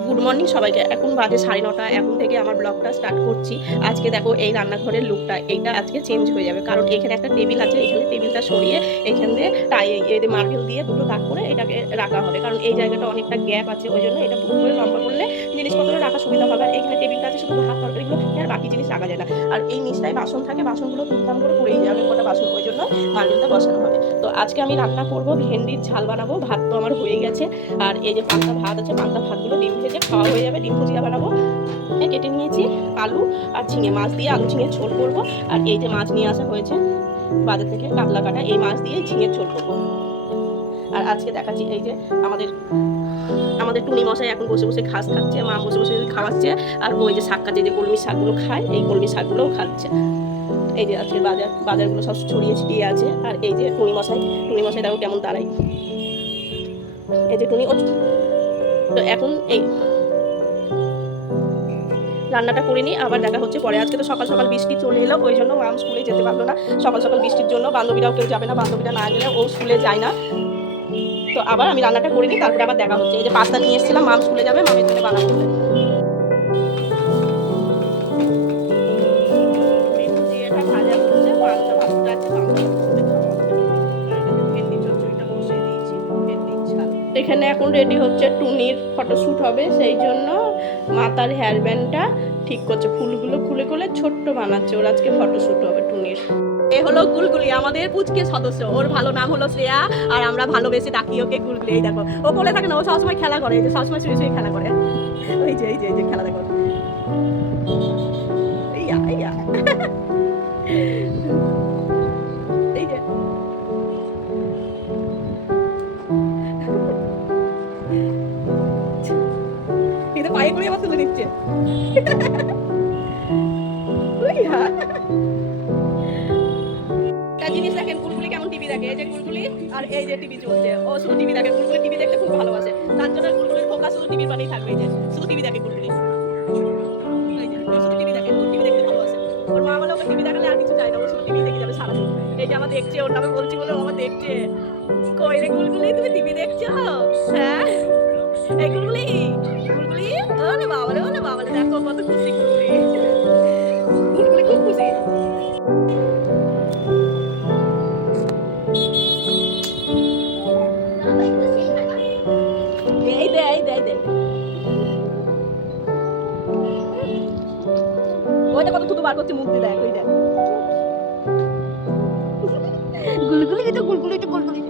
Good morning সবাইকে। এখন বাজে সাড়ে নটা। এখন থেকে আমার ব্লগটা স্টার্ট করছি। আজকে দেখো এই রান্নাঘরের লুকটা এইটা আজকে চেঞ্জ হয়ে যাবে। কারণ এখানে একটা টেবিল আছে। এখানে টেবিলটা সরিয়ে এখান দিয়ে টাই মার্বেল দিয়ে দুটো দাগ করে এটাকে রাখা হবে। কারণ এই জায়গাটা অনেকটা গ্যাপ আছে। ওই জন্য এটা পুরো করে লম্বা করলে জিনিসপত্র রাখা সুবিধা হবে। আর এখানে টেবিলটা আছে শুধু ভাত তরকারিগুলো আর বাকি জিনিস রাখা যায় না। আর এই নিচটায় বাসন থাকে। বাসনগুলো তুলতাম করে পড়েই যাবে কটা বাসন। ওই জন্য মার্বেলটা বসানো হবে। তো আজকে আমি রান্না করব। ভেন্ডির ঝাল বানাবো। ভাত তো আমার হয়ে গেছে। আর এই যে পান্তা ভাত আছে, পান্তা ভাতগুলো ডিম ভেজে খাওয়া হয়ে যাবে। ডিম ভুজিয়া বানাবো। এই কেটে নিয়েছি আলু আর ঝিঙে মাছ দিয়ে আলু ঝিঙে ঝোল করব। আর এই যে মাছ নিয়ে আসা হয়েছে বাজার থেকে কাতলা কাটা, এই মাছ দিয়ে ঝিঙে ঝোল করব। আর আজকে দেখাচ্ছি এই যে আমাদের আমাদের টুনি মশাই এখন বসে বসে ঘাস খাচ্ছে, মা বসে বসে খাওয়াচ্ছে, আর ওই যে শাক খাচ্ছে যে কলমি শাকগুলো খায়, এই কলমি শাকগুলোও খাচ্ছে। এই যে আজকে বাজার, বাজারগুলো সব ছড়িয়ে ছিটিয়ে আছে। আর এই যে টুনি মশাই টুনি মশাই দেখো কেমন দাঁড়াই এই যে টুনি তো এখন এই রান্নাটা করে নিই আবার দেখা হচ্ছে পরে। আজকে তো সকাল সকাল বৃষ্টি চলে এলো, ওই জন্য মাম স্কুলে যেতে পারল না। সকাল সকাল বৃষ্টির জন্য বান্ধবীরাও কেউ যাবে না, বান্ধবীরা না গেলে ও স্কুলে যায় না। তো আবার আমি রান্নাটা করে নিই তারপরে আবার দেখা হচ্ছে। এই যে পাস্তা নিয়ে এসেছিলাম মাম স্কুলে যাবে, মামের জন্য বানাবো এখানে এখন রেডি হচ্ছে টুনির ফটোশ্যুট হবে, সেই জন্য মাতার হেয়ার ব্যান্ডটা ঠিক করছে, ফুলগুলো খুলে খুলে ছোট্ট বানাচ্ছে, ওর আজকে ফটোশ্যুট হবে টুনির। এ হলো গুলগুলি, আমাদের পুচকে সদস্য, ওর ভালো নাম হলো শ্রেয়া, আর আমরা ভালোবেসে ডাকি ওকে গুলগুলি, এই দেখো, ও বলে থাকে না, ও সবসময় খেলা করে সবসময় শুয়ে শুয়ে খেলা করে ওই যে, এই যে খেলা দেখো। পায়ে আবার তুলে। একটা জিনিস দেখেন গুলগুলি কেমন টিভি দেখে? এই যে গুলগুলি আর এই যে টিভি চলছে। ও শুধু টিভি দেখে গুলগুলি টিভি দেখতে খুব ভালোবাসে। তার জন্য গুলগুলির ফোকাস শুধু টিভির পানেই থাকবে, এই যে শুধু টিভি দেখে গুলগুলি শুধু টিভি দেখে টিভি দেখতে ভালোবাসে। ওর মা বলে, ওকে টিভি দেখালে আর কিছু চাই না, ও শুধু টিভি দেখে যাবে সারাদিন। এই যে আমার দেখছে, ওর নামে বলছি বলে আমার দেখছে। কই রে গুলগুলি তুমি টিভি দেখছ? হ্যাঁ? এই গুলগুলি গুলগুলি কত থুতু বার করছে মুখ দিয়ে দেখ ওই দেখ। গুলগুলি তো গুলগুলি তো গুলগুলি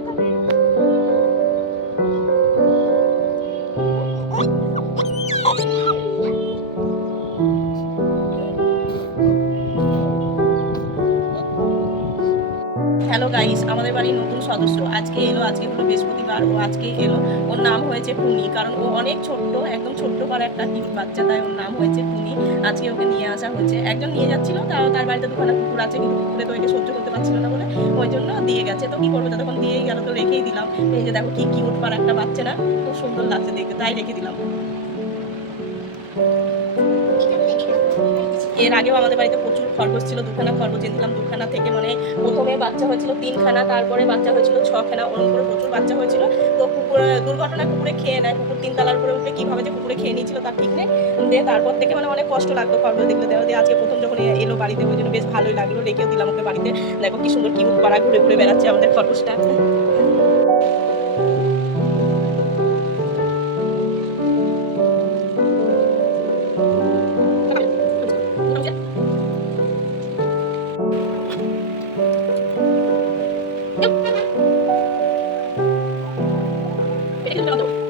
হ্যালো গাইস, আমাদের বাড়ির নতুন সদস্য আজকে এলো, আজকে হলো বৃহস্পতিবার, ও আজকে এলো। ওর নাম হয়েছে টুনি কারণ ও অনেক ছোট্ট, একদম ছোট্ট করে একটা টিম বাচ্চা, তাই ওর নাম হয়েছে টুনি আজকে ওকে নিয়ে আসা হয়েছে একজন নিয়ে যাচ্ছিল, তাও তার বাড়িতে দুখানা কুকুর আছে, কিন্তু কুকুরে তো একে সহ্য করতে পারছিল না বলে ওই জন্য দিয়ে গেছে। তো কি করব তখন দিয়েই গেল তো রেখেই দিলাম। এই যে দেখো কি কিউট পার একটা বাচ্চা না খুব সুন্দর লাগছে দেখতে, তাই রেখে দিলাম। এর আগেও আমাদের বাড়িতে প্রচুর খরগোশ ছিল, দুখানা খরগোশ এনেছিলাম, দুখানা থেকে মানে প্রথমে বাচ্চা হয়েছিল তিনখানা, তারপরে বাচ্চা হয়েছিল ছখানা ওরকম করে প্রচুর বাচ্চা হয়েছিল। তো কুকুর, দুর্ঘটনা কুকুরে খেয়ে নেয়, কুকুর তিনতলার উপরে উঠে কীভাবে যে কুকুরে খেয়ে নিয়েছিল তার ঠিক নেই। দিয়ে তারপর থেকে মানে অনেক কষ্ট লাগতো খরগোশ দেখলে দেওয়া। দিয়ে আজকে প্রথম যখন এলো বাড়িতে, ওই জন্য বেশ ভালোই লাগল। রেখেও দিলাম ওকে বাড়িতে। দেখো কি সুন্দর কি পাড়া ঘুরে ঘুরে বেড়াচ্ছে আমাদের খরগোশটা। Is 样子